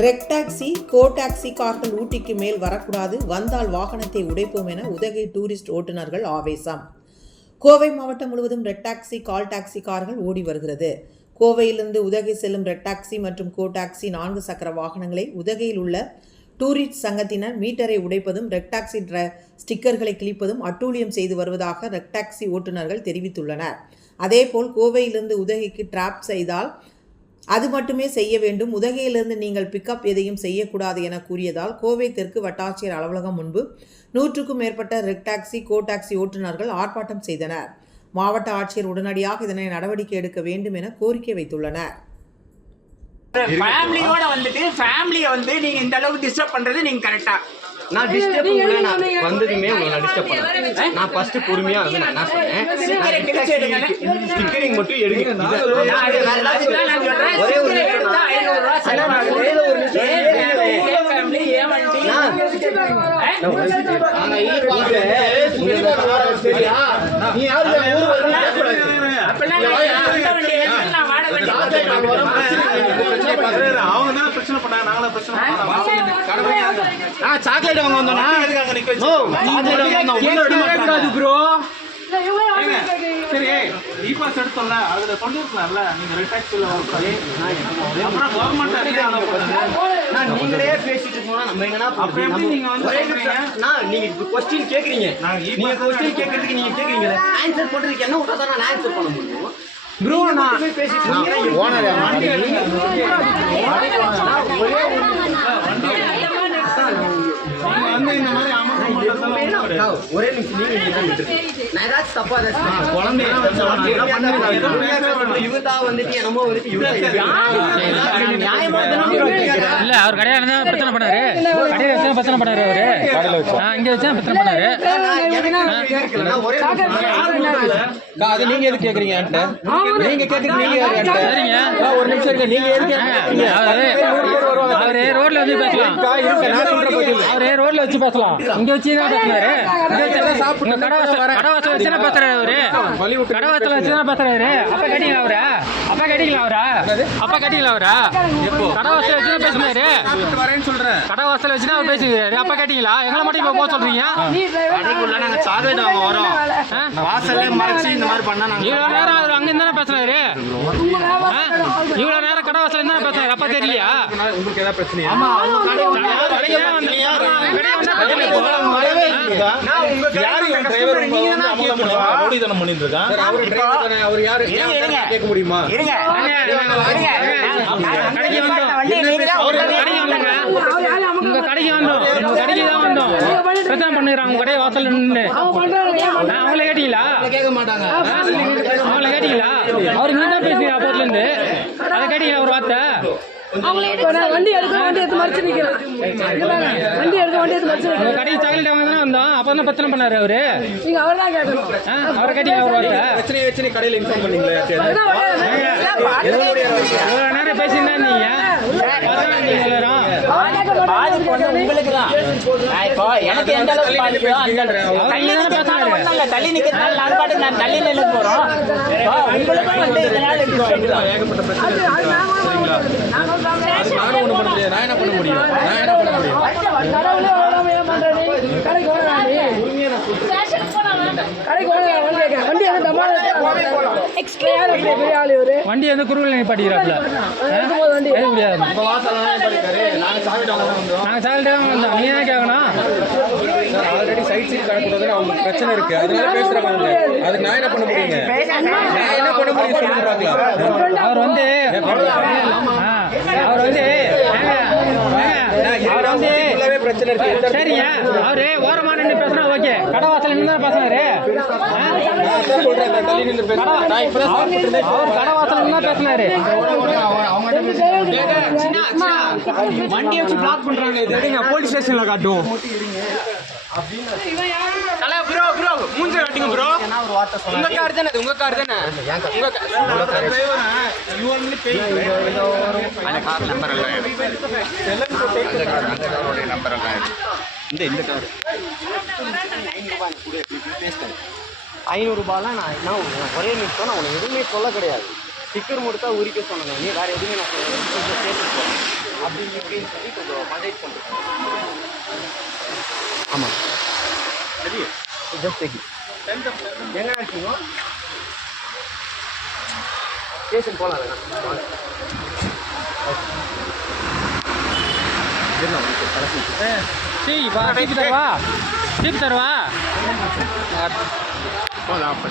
Red taxi கோ taxi கார்கள் ஊட்டிக்கு மேல் வரக்கூடாது வந்தால் வாகனத்தை உடைப்போம் என உதகை டூரிஸ்ட் ஓட்டுநர்கள் ஆவேசம். கோவை மாவட்டம் முழுவதும் ரெட் டாக்ஸி கால் டாக்ஸி கார்கள் ஓடி வருகிறது. கோவையிலிருந்து உதகை செல்லும் ரெட் டாக்ஸி மற்றும் கோ டாக்ஸி நான்கு சக்கர வாகனங்களை உதகையில் உள்ள டூரிஸ்ட் சங்கத்தினர் மீட்டரை உடைப்பதும் ரெட் டாக்ஸி ஸ்டிக்கர்களை கிழிப்பதும் அட்டூழியம் செய்து வருவதாக ரெட் டாக்ஸி ஓட்டுநர்கள் தெரிவித்துள்ளனர். அதேபோல் கோவையிலிருந்து உதகைக்கு டிராப் செய்தால் அது மட்டுமே செய்ய வேண்டும். உதகையிலிருந்து நீங்கள் பிக்கப் எதையும் செய்யக்கூடாது என கூறியதால் கோவை தெற்கு வட்டாட்சியர் அலுவலகம் முன்பு நூற்றுக்கும் மேற்பட்ட ரெக் டாக்ஸி கோ டாக்ஸி ஓட்டுநர்கள் ஆர்ப்பாட்டம் செய்தனர். மாவட்ட ஆட்சியர் உடனடியாக இதனை நடவடிக்கை எடுக்க வேண்டும் என கோரிக்கை வைத்துள்ளனர். ஃபேமிலியோட வந்துட்டு ஃபேமிலியை வந்து நீங்கள் இந்த அளவுக்கு டிஸ்டர்ப் பண்ணுறது நீங்கள் கரெக்டாக நான் டிஸ்டர்ப் நான் வந்ததுமே உங்களை நான் டிஸ்டர்ப் பண்ணேன் நான் ஃபர்ஸ்ட் பொறுமையா வந்து நான் என்ன. சொன்னேன். ஸ்டிக்கரிங் மட்டும் எடுங்க. ஒரே ஒரு? நீ யாரு? ஊர் அவங்க தான் பிரச்சனை பண்ணாங்க நாங்கள பிரச்சனை பண்ணோம் சாக்லேட் வாங்க வந்தோம்னா எதுக்காக ப்ரோ சாக்லேட் வாங்க சரி எடுத்தோம்ல அதுல சொல்லிருக்கலாம்ல நீங்க அப்புறம் கவர்மெண்ட் நீங்களே பேசிட்டு போனா நம்ம எங்கனா எப்படி நீங்க வந்து நீங்க கொஸ்டின் கேக்குறீங்க நீங்க கொஸ்டின் கேக்குறதுக்கு நீங்க கேக்குறீங்க ஆன்சர் பண்றதுக்கு என்ன விட்டா நான் ஆன்சர் பண்ண முடியும். ப்ரோ நான் ஓனர் ஒரே வந்து இந்த மாதிரி ஒரே நிமிஷம். நான் ஏதாச்சும் தப்பா ஏதாச்சும். இவர்தான் வந்துட்டு என்னமோ வந்துட்டு. இல்ல அவர் கடையில தான் பிரச்சனை பண்ணாரு கடையில வச்சு பிரச்சனை பண்ணாரு அவரு ஆ, இங்க வச்சு பிரச்சனை பண்ணாரு. அது நீங்க எதுக்கு கேக்குறீங்க? நீங்க அக்கா, ஒரு நிமிஷம் நீங்க எதுக்கு கேக்குறீங்க? அவரு ரோட்ல வந்து பேசலாம். அவரு ரோட்ல வச்சு பேசலாம். இங்க வச்சு தான் பேசுறாரு? இங்க வச்சு இங்க கடை வாசல் கடை வாசல் வச்சு தான் பேசுறாரு அவரு? வழி விட்டு கடை வாசல் வச்சு தான் பேசுறாரு? அப்ப கேட்டீங்களா அவரா? அப்ப கேட்டீங்களா அவரா? அப்ப கேட்டீங்களா அவரா? கடை வாசல் வச்சு தான் பேசுனாரு வரேன்னு சொல்றேன். கடை வாசல் வச்சு தான் அவர் பேசுறாரு அப்ப கேட்டீங்களா? எங்களை மட்டும் இப்ப போக சொல்றீங்க? நாங்க வாங்க வரோம். ஆ? வாசல்லே மறைச்சு இந்த மாதிரி பண்ணா நாங்க இவ்வளவு நேரம் அவர் அங்க இருந்தானே பேசுறாரு? இவ்வளவு நேரம் கடை வாசல் இருந்தானே பேசுறாரு? அப்ப தெரியலையா உங்களுக்கு ஏதாவது பிரச்சனையா கடையே கடையே? நான் உங்க. கடைக்கு வந்தோம். நீங்க உங்க கடைக்கு வந்தோங்க. உங்க கடைக்கு வந்தோம். உங்க கடைக்கு தான் வந்தோம். பிரச்சனை பண்ணுறாங்க உங்க கடை வாசல் நின்று அவங்கள கேட்டீங்களா? கேட்க மாட்டாங்க. அவங்கள கேட்டீங்களா? அவரு நீ தான் பேசுறீங்க அப்போதுல இருந்து அதை கேட்டீங்களா ஒரு வார்த்தை வண்டி எடுக்க வண்டி எடுத்து மறைச்சு நிக்கிறேன் வண்டி எடுக்க வண்டி எடுத்து மறைச்சு உங்க கடைக்கு சாக்லேட் வாங்க தானே வந்தோம் அப்போ தான் பிரச்சனை பண்ணாரு அவரு. நீங்க அவர் தான் கேட்கணும் அவரை வச்சு நீ கடையில இன்ஃபார்ம் பண்ணீங்களா நேரம் பேசியிருந்தா நீங்க? பாதிப்பு வந்து உங்களுக்கு தான் நான் இப்போ எனக்கு எந்த அளவுக்கு பாதிக்குதோ அந்த தள்ளி நீங்க தானே நிக்கிறதுனால பேசுறாரு. ஒண்ணும் இல்ல. தள்ளி நிக்கிறதுனால நான் பாட்டுக்கு நான் தள்ளி நின்று போறோம். இப்போ உங்களுக்கும் வந்து இதனால disturb தான். ஏகப்பட்ட பிரச்சனை. இருக்கு. சரிங்களா அது நானும் ஒண்ணும் பண்ண முடியாது. நான் என்ன பண்ண முடியும்? நான் என்ன பண்ண முடியும்? கடவுளே வராம ஏன் பண்ற நீ கடைக்கு வண்டி வந்து குறுவில் எடுக்கும்போது வண்டி எது முடியாது நாங்கள் சால்ட்டே வந்தோம். நீ தான் கேட்கணும் ஆல்ரெடி சைட் சீட் தரக்கூடாதுன்னு அவங்க பிரச்சனை இருக்கு. அதனால பேசுறாங்க அதுக்கு நான் என்ன பண்ண முடியுங்க? நான் என்ன பண்ண முடியும் சொல்லுங்க பார்க்கலாம் அவர் வந்து அவர் வந்து அவர் வந்து ஃபுல்லாவே பிரச்சனை இருக்கு சரிங்க அவரு ஓரமா நின்று பேசினா ஓகே. கடை வாசல் நின்று தான் பேசினாரு. அவர் கடை வாசல் நின்று தான் பேசினாரு வண்டி வச்சு பிளாக் பண்றாங்க. இது போலீஸ் ஸ்டேஷன்ல காட்டுவோம் தல ப்ரோ ப்ரோ மூஞ்ச காட்டுங்க ப்ரோ உங்க கார் தானே உங்க கார் தானே? அந்த கார் நம்பர் எல்லாம் இருக்கு. கார் அந்த காரோடைய நம்பர் எல்லாம் இருக்கு. இந்த இந்த கார் ஐநூறுரூபாலாம் நான் நான் ஒரே நிமிஷம் நான் உனக்கு எதுவுமே சொல்ல கிடையாது. ஸ்டிக்கர் முடித்தா உரிக்க சொன்னேன். நீ வேறு எதுவுமே நான் கொஞ்சம் சேர்த்து அப்படின்னு இப்படின்னு சொல்லி கொஞ்சம் மண்டேட் பண்ணுறேன் ஆமாம் சரி ஜஸ்ட் என்ன ஆச்சுங்க ஸ்டேஷன் போகலாம் சரி வா சீப்பு தருவா. சீப்பு தருவா. ஃபோன் ஆஃப்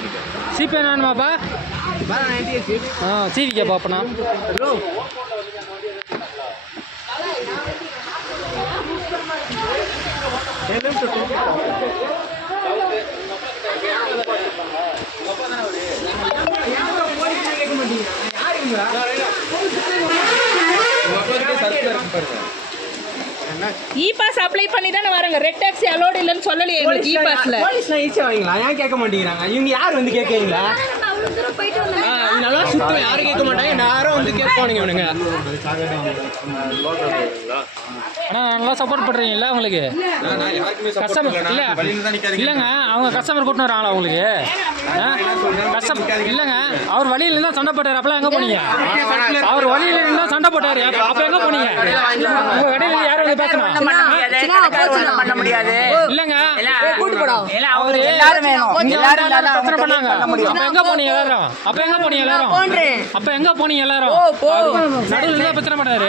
வேணுமாப்பா ஆ சீவிக்கப்பா அப்பனா. இ பாஸ் அப்ளை பண்ணி தானே வராங்க. ரெட் டாக்ஸி அலோடு இல்லைன்னு சொல்லலையே எங்களுக்கு இ பாஸ்ல. போலீஸ் நான் ஈஸியாக வாங்கிங்களா ஏன் கேட்க மாட்டேங்கிறாங்க? இவங்க யார் வந்து கேட்குறீங்களா? நல்லா சுத்தம் யாரும் கேட்க மாட்டாங்க. யாரும் வந்து கேட்பானுங்க இவனுங்க. அண்ணா நல்லா சப்போர்ட் பண்ணுறீங்கல்ல உங்களுக்கு? கஸ்டமர் பண்ணல இல்லை இல்லைங்க அவங்க கஸ்டமர் கூட்டின்னு வராங்களா உங்களுக்கு? கஸ்டமர் இல்லைங்க. அவர் வழியில இருந்தா சண்டை போட்டார். அப்பலாம் எங்க போனீங்க? அவர் வழியில இருந்தா சண்டை போட்டாரு. அப்ப எங்க போனீங்க? உங்க கடையில யாரும் வந்து பேசணும்? பண்ண முடியாது. இல்லைங்க. இல்ல அவரு அவரு எல்லாரும் வேணும். எல்லாரும் பிரச்சனை பண்ணாங்க. அப்ப எங்க போனீங்க எல்லாரும்? அப்ப எங்க போனீங்க எல்லாரும்? அப்ப எங்க போனீங்க எல்லாரும்? நடுவில் இருந்தா பிரச்சனை பண்ணாரு.